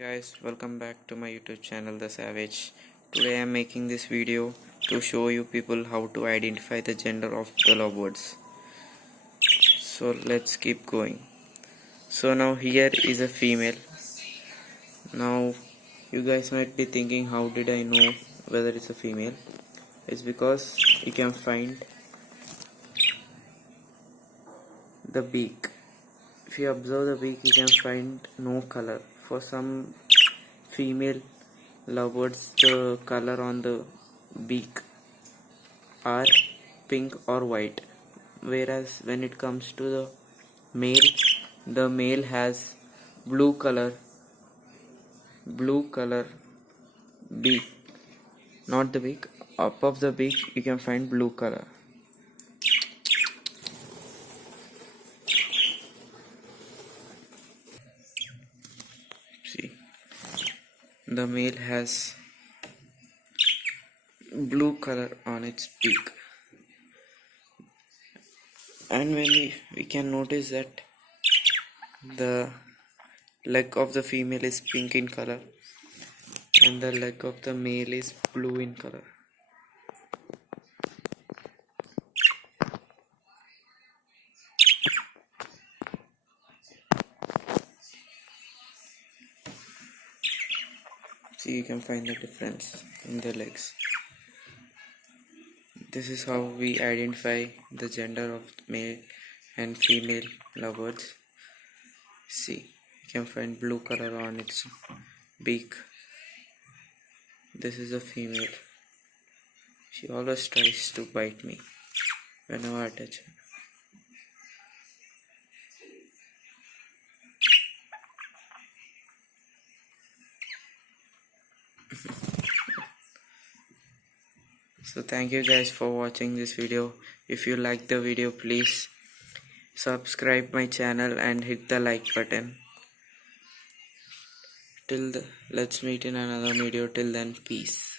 Guys, welcome back to my YouTube channel The Savage. Today I am making this video to show you people how to identify the gender of the lovebirds. So let's keep going. So now here is a female. Now you guys might be thinking, how did I know whether it's a female? It's because you can find the beak. If you observe the beak, you can find no color. For some female lovebirds, the color on the beak are pink or white, whereas when it comes to male the male has blue color beak, not the beak. Up of the beak you can find blue color. See, the male has blue color on its beak, and when we can notice that the leg of the female is pink in color and the leg of the male is blue in color. See, you can find the difference in the legs. This is how we identify the gender of male and female lovebirds. See, you can find blue color on its beak. This is a female. She always tries to bite me whenever I touch her. So thank you guys for watching this video. If you like the video, please subscribe my channel and hit the like button. Let's meet in another video. Till then, peace.